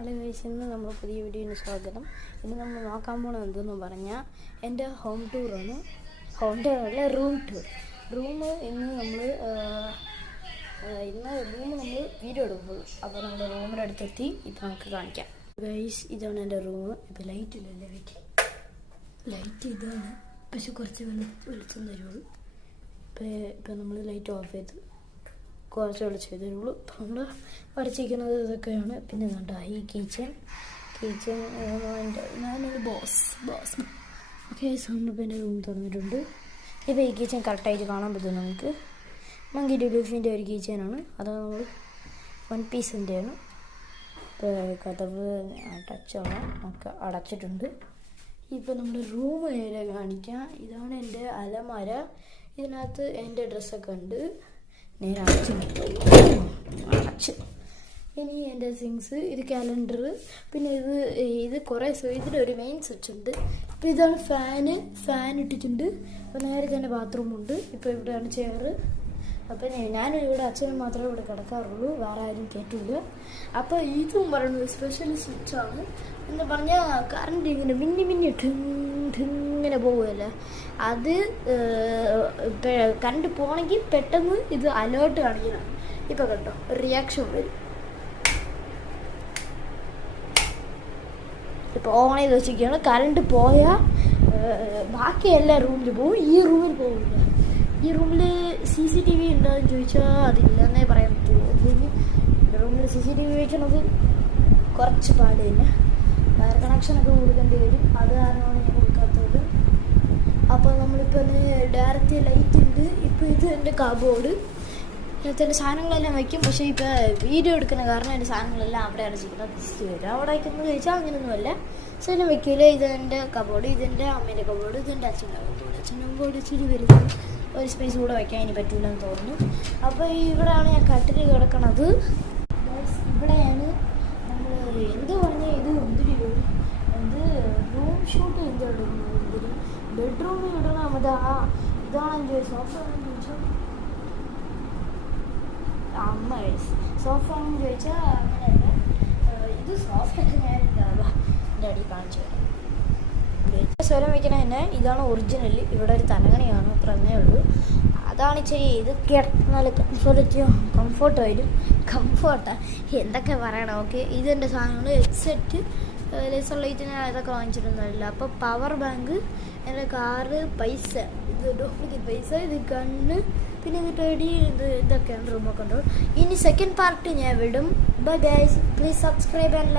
Hello guys, ഇന്ന് നമ്മൾ പുതിയ വീഡിയോന് സ്വാഗതം. ഇന്ന് നമ്മൾ നോക്കാൻ പോകണത് എന്തെന്ന് പറഞ്ഞാൽ എൻ്റെ ഹോം ടൂറാണ്. ഹോം ടൂർ അല്ല, റൂം ടൂർ. ഇന്ന് നമ്മൾ വീഡിയോ എടുക്കുള്ളൂ. അപ്പോൾ നമ്മൾ റൂമിൻ്റെ അടുത്തെത്തി. ഇപ്പം നമുക്ക് കാണിക്കാം. ഗൈസ്, ഇതാണ് എൻ്റെ റൂം. ഇപ്പം ലൈറ്റ് ഇല്ലല്ലേ, ലൈറ്റ് ഇതാണ്, പക്ഷെ കുറച്ച് വെളിച്ചം തരുള്ളൂ. ഇപ്പം നമ്മൾ ലൈറ്റ് ഓഫ് ചെയ്ത് കുറച്ച് വെളിച്ചം തരുള്ളൂ. അപ്പം നമ്മൾ വരച്ചിരിക്കുന്നത് ഇതൊക്കെയാണ്. പിന്നെ കണ്ട ഈ കിച്ചൺ ഞാനൊരു ബോസ് ഓക്കെ. നമ്മളിപ്പോൾ എൻ്റെ റൂം തുറന്നിട്ടുണ്ട്. ഇപ്പോൾ ഈ കിച്ചൺ കറക്റ്റായിട്ട് കാണാൻ പറ്റും നമുക്ക്. മങ്കി ഡുലൂഫിൻ്റെ ഒരു കിച്ചനാണ്. അത് നമ്മൾ 1 പീസിൻ്റെയാണ്. കതവ് ടച്ചോളം ഒക്കെ അടച്ചിട്ടുണ്ട്. ഇപ്പോൾ നമ്മുടെ റൂം നേരെ കാണിക്കാം. ഇതാണ് എൻ്റെ അലമാര. ഇതിനകത്ത് എൻ്റെ ഡ്രസ്സൊക്കെ ഉണ്ട്. നേരെ അടച്ച്. ഇനി എൻ്റെ തിങ്സ്, ഇത് കാലണ്ടർ, പിന്നെ ഇത് കുറേ ഇതിൻ്റെ ഒരു മെയിൻ സ്വിച്ച് ഉണ്ട്. ഇപ്പോൾ ഇതാണ് ഫാൻ ഇട്ടിട്ടുണ്ട്. അപ്പോൾ നേരെ തന്നെ ബാത്റൂമുണ്ട്. ഇപ്പോൾ ഇവിടെയാണ് ചെയറ്. അപ്പം ഞാനും ഇവിടെ അച്ഛനും മാത്രമേ ഇവിടെ കിടക്കാറുള്ളൂ, വേറെ ആരും കയറ്റില്ല. അപ്പോൾ ഇതും പറയുന്നത് സ്പെഷ്യൽ സ്വിച്ചാണ്. എന്ന് പറഞ്ഞാൽ കറണ്ട് ഇങ്ങനെ മിന്നി ഇങ്ങനെ പോകുമല്ലേ, അത് കറണ്ട് പോകണമെങ്കിൽ പെട്ടെന്ന് ഇത് അലേർട്ട് കാണിക്കണം. ഇപ്പം കേട്ടോ, റിയാക്ഷൻ വരും. ഇപ്പോൾ ഓൺ ചെയ്ത് വെച്ചിരിക്കുകയാണ്. കറണ്ട് പോയാൽ ബാക്കി എല്ലാ റൂമിൽ പോകും, ഈ റൂമിൽ പോകില്ല. ഈ റൂമിൽ CCTV ഉണ്ടോയെന്ന് ചോദിച്ചാൽ അതില്ലെന്നേ പറയാൻ പറ്റുള്ളൂ. റൂമിൽ CCTV വയ്ക്കണത് കുറച്ച് പാട് തന്നെ. വയർ കണക്ഷനൊക്കെ കൊടുക്കേണ്ടി വരും. അത് കാരണമാണ് ഞാൻ കൊടുക്കാത്തത്. അപ്പോൾ നമ്മളിപ്പോൾ ഡയറക്റ്റ് ലൈറ്റ് ഉണ്ട്. ഇപ്പോൾ ഇത് എൻ്റെ കബോർഡ്. ഇതിനകത്ത് എൻ്റെ സാധനങ്ങളെല്ലാം വയ്ക്കും. പക്ഷേ ഇപ്പോൾ വീഡിയോ എടുക്കുന്ന കാരണം എൻ്റെ സാധനങ്ങളെല്ലാം അവിടെയാണ് ചെയ്യുന്നത്. തിരിച്ച് വരും. അവിടെ വയ്ക്കുന്നത് ചോദിച്ചാൽ അങ്ങനെയൊന്നുമല്ല, സാധനം വയ്ക്കില്ല. ഇതെൻ്റെ കബോർഡ്, ഇതെൻ്റെ അമ്മേൻ്റെ കബോർഡ്, ഇതെൻ്റെ അച്ഛൻ്റെ കബോർഡ്. അച്ഛൻ്റെ കബോർഡ് ഇച്ചിരി വരുന്നത്, ഒരു സ്പേസ് കൂടെ വയ്ക്കാൻ ഇനി പറ്റില്ലെന്ന് തോന്നുന്നു. അപ്പോൾ ഇവിടെയാണ് ഞാൻ കട്ടിൽ കിടക്കണത്. ഇവിടെയാണ് നമ്മൾ എന്ത് പറഞ്ഞാൽ ഇത് റൂം ഷൂട്ട് എന്തെടുക്കുന്നത്, ബെഡ്റൂമിൽ ഇടണം. ഇതാണ് എൻ്റെ സോഫ ആണെന്ന് ചോദിച്ചാൽ അമ്മ സോഫ ആണെന്ന് ചോദിച്ചാൽ അങ്ങനെയല്ല. ഇത് സോഫയൊക്കെ ഞാൻ എൻ്റെ അടി കാണിച്ചു തരാം. സ്വരം വയ്ക്കണ തന്നെ ഇതാണ് ഒറിജിനൽ. ഇവിടെ ഒരു തലങ്ങണിയാണ്, അത്ര തന്നെ ഉള്ളൂ. അതാണ് ഇച്ചിരി ഇത് കിടന്നാൽ കംഫോർട്ടാണ് എന്തൊക്കെ പറയണം. ഓക്കെ, ഇതെൻ്റെ സാധനങ്ങൾ. ഹെഡ്സെറ്റ്, ലേസർ ലൈറ്റിന് ഇതൊക്കെ വാങ്ങിച്ചിട്ടൊന്നുമില്ല. അപ്പോൾ പവർ ബാങ്ക്, എൻ്റെ കാറ്, പൈസ, ഇത് ഡ്യൂപ്ലിക്കേറ്റ് പൈസ, ഇത് ഗണ്ണ്, പിന്നെ ഇത് പേടി, ഇതൊക്കെയാണ് റൂമൊക്കെ ഉണ്ട്. ഇനി സെക്കൻഡ് പാർട്ട് ഞാൻ വിടും. Bye guys, please subscribe and